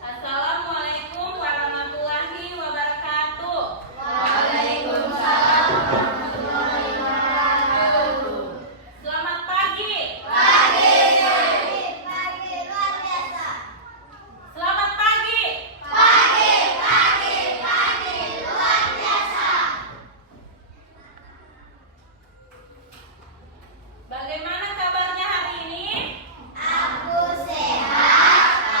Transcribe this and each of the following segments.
Assalamualaikum warahmatullahi wabarakatuh. Waalaikumsalam warahmatullahi wabarakatuh. Selamat pagi. Pagi. Pagi luar biasa. Selamat pagi. Pagi luar biasa. Bagaimana kabarnya hari ini? Aku sehat.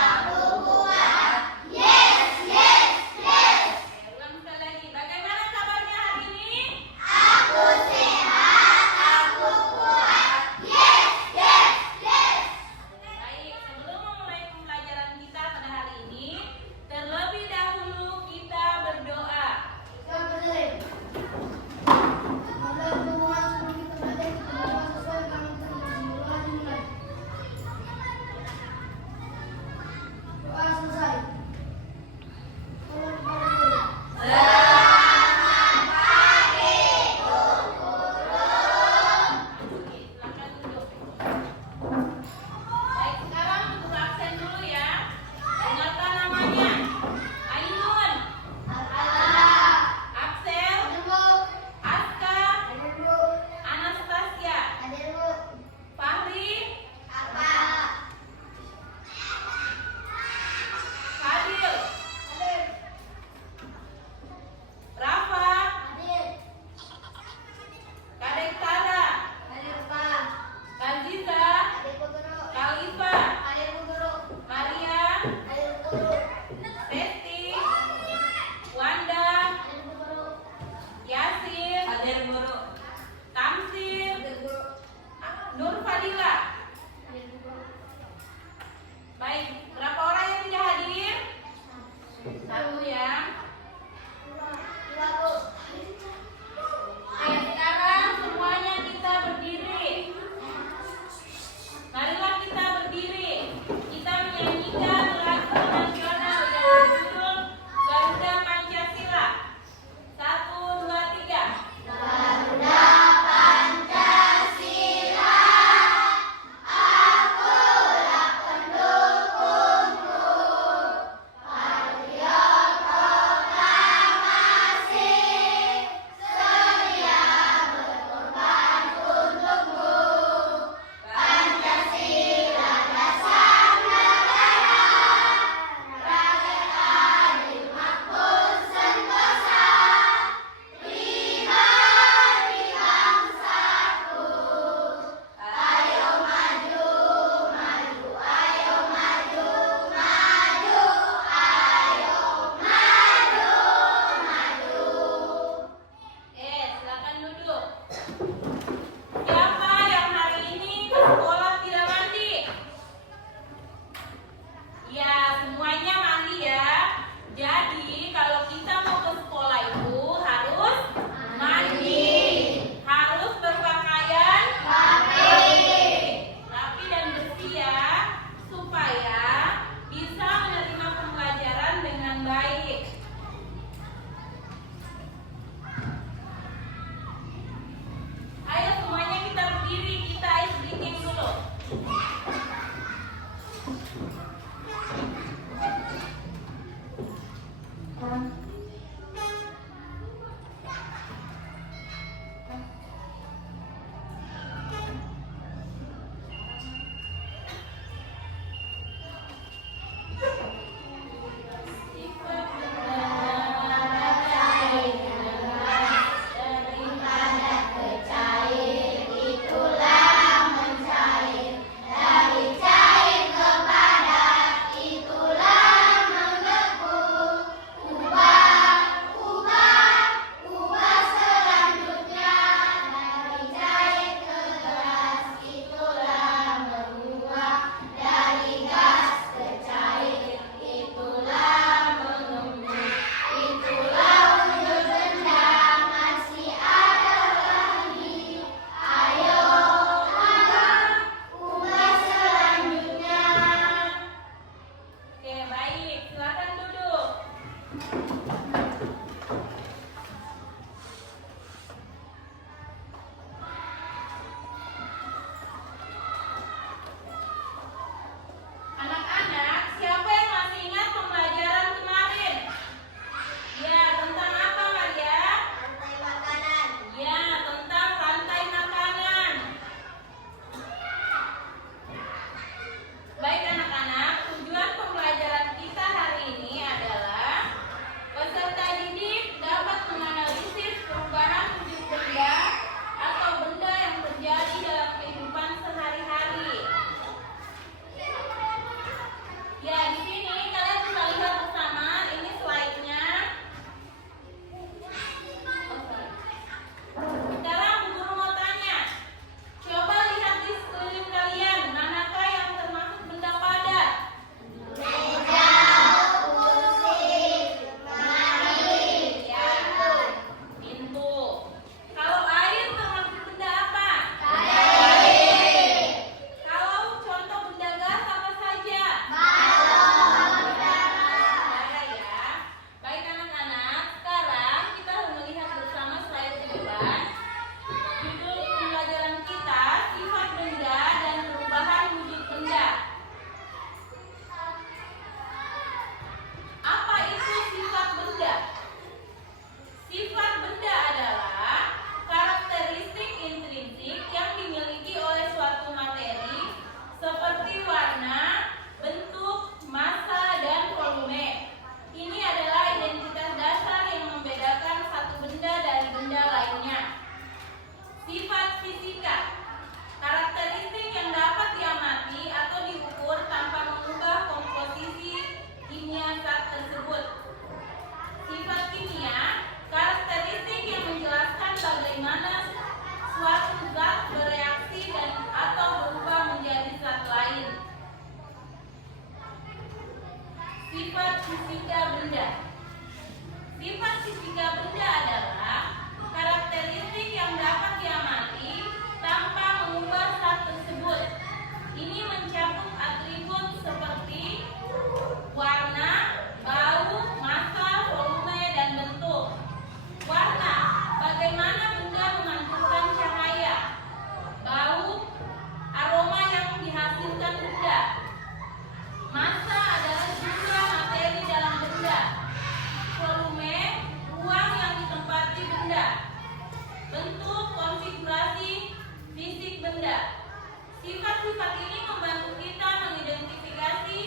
sifat ini membantu kita mengidentifikasi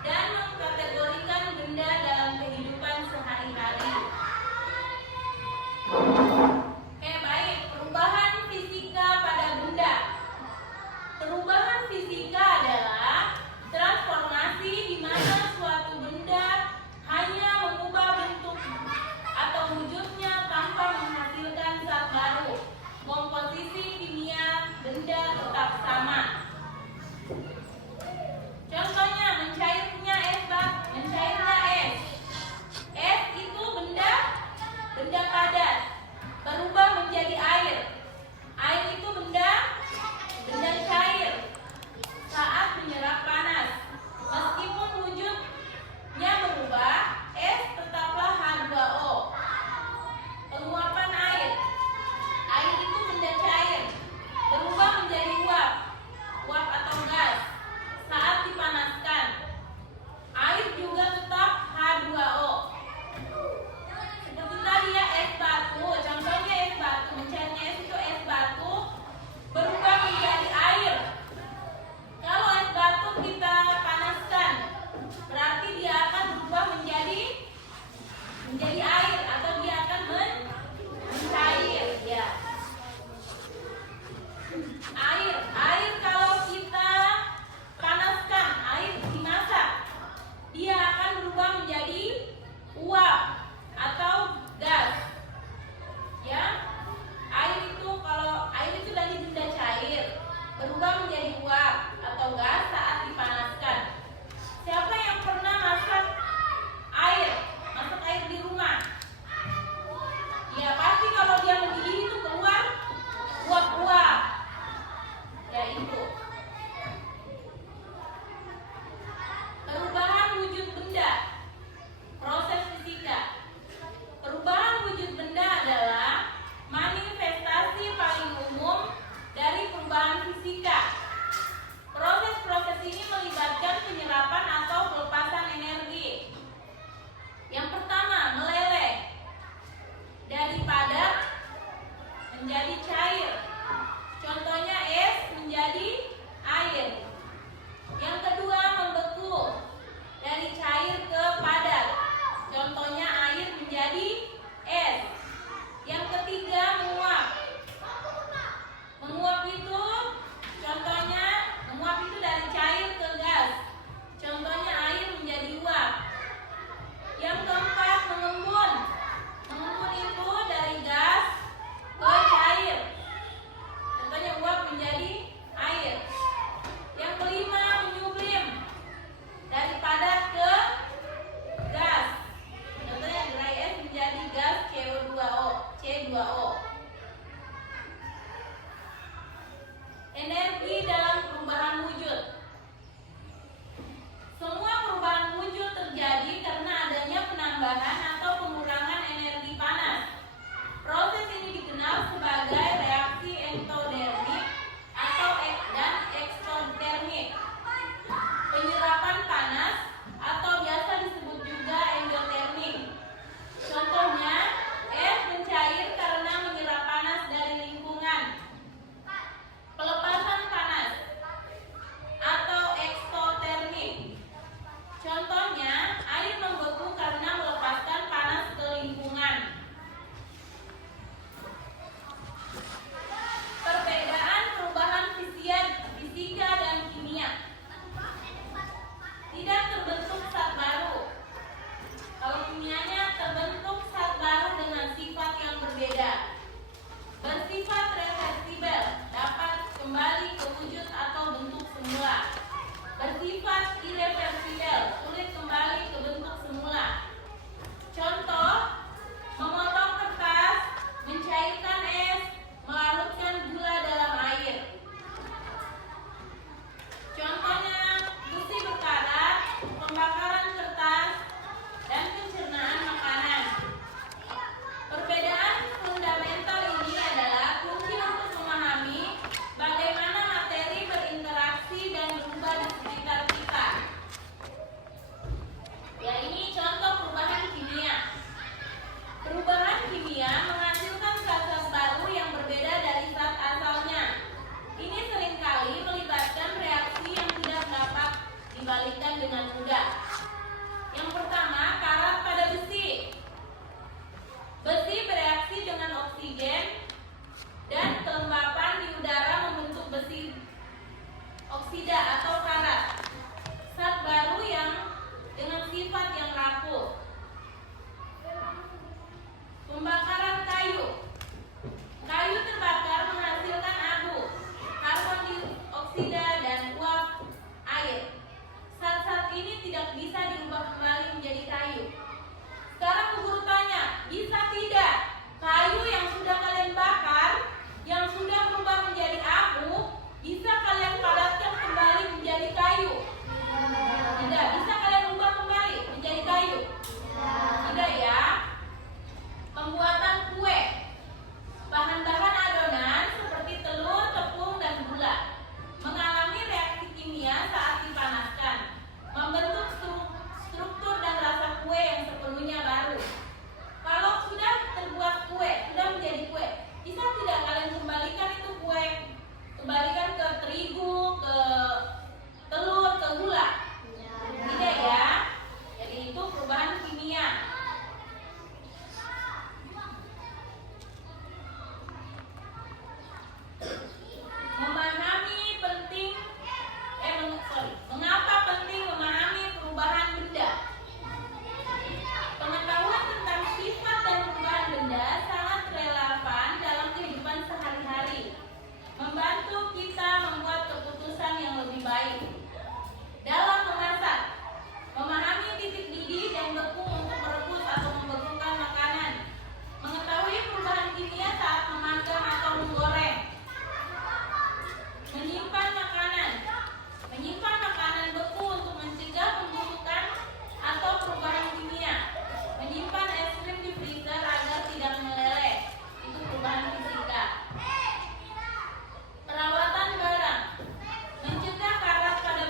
dan mengkategorikan benda dalam kehidupan sehari-hari. Oke, baik. Perubahan fisika pada benda. Perubahan fisika adalah transformasi di mana suatu benda hanya mengubah bentuk atau wujudnya tanpa menghasilkan zat baru. Komposisi kimia benda tetap sama. Contohnya mencairnya es, mencairnya es. Es itu benda padat berubah menjadi air. Air itu benda cair saat menyerap panas. Meskipun wujudnya berubah, es tetaplah H2O. Penguapan air. Air itu benda cair berubah menjadi uap atau gas saat dipanaskan. Air juga tetap H2O. Seperti tadi ya, es batu. Contohnya es batu, mencairnya es itu es batu berubah menjadi air. Kalau es batu kita panaskan, berarti dia akan berubah menjadi air atau dia akan mencair ya. Air kalau kita panaskan, air dimasak, dia akan berubah menjadi uap atau gas. Ya. Kalau air itu tadi benda cair, berubah menjadi uap atau gas saat dipanaskan. Siapa yang pernah masak air di rumah? Ya, pasti kalau dia mendidih itu keluar uap-uap. Ya, itu. Perubahan wujud benda. Proses fisika. Perubahan wujud benda adalah manifestasi paling umum dari perubahan fisika. oksida atau karat. Zat baru yang dengan sifat yang rapuh. Pembakaran kayu. Kayu terbakar menghasilkan abu, karbon dioksida, dan uap air. Zat-zat ini tidak bisa diubah kembali menjadi kayu. Sekarang Bu Guru tanya, bisa tidak kayu yang sudah kalian bakar, yang sudah berubah menjadi abu, bisa kalian padatkan kembali menjadi kayu? Tidak. Bisa kalian ubah kembali menjadi kayu? Tidak ya. Pembuatan kue. Bahan-bahan adonan seperti telur, tepung, dan gula mengalami reaksi kimia saat dipanaskan, membentuk struktur dan rasa kue yang sepenuhnya baru. Kalau sudah terbuat kue, sudah menjadi kue, bisa tidak kalian kembalikan itu kue? Kembalikan ke terigu, ke telur, ke gula? Tidak ya. Jadi itu perubahan kimia. Mengapa penting memahami perubahan benda? Pengetahuan tentang sifat dan perubahan benda sangat relevan dalam kehidupan sehari-hari, membantu kita membuat keputusan yang lebih baik. Dalam memasak, memahami titik didih dan beku untuk merebus atau membekukan makanan, mengetahui perubahan kimia saat memanggang atau menggoreng, menyimpan makanan beku untuk mencegah pembusukan atau perubahan kimia, menyimpan es krim di freezer agar tidak meleleh, itu perubahan fisika. Perawatan barang, mencegah karat pada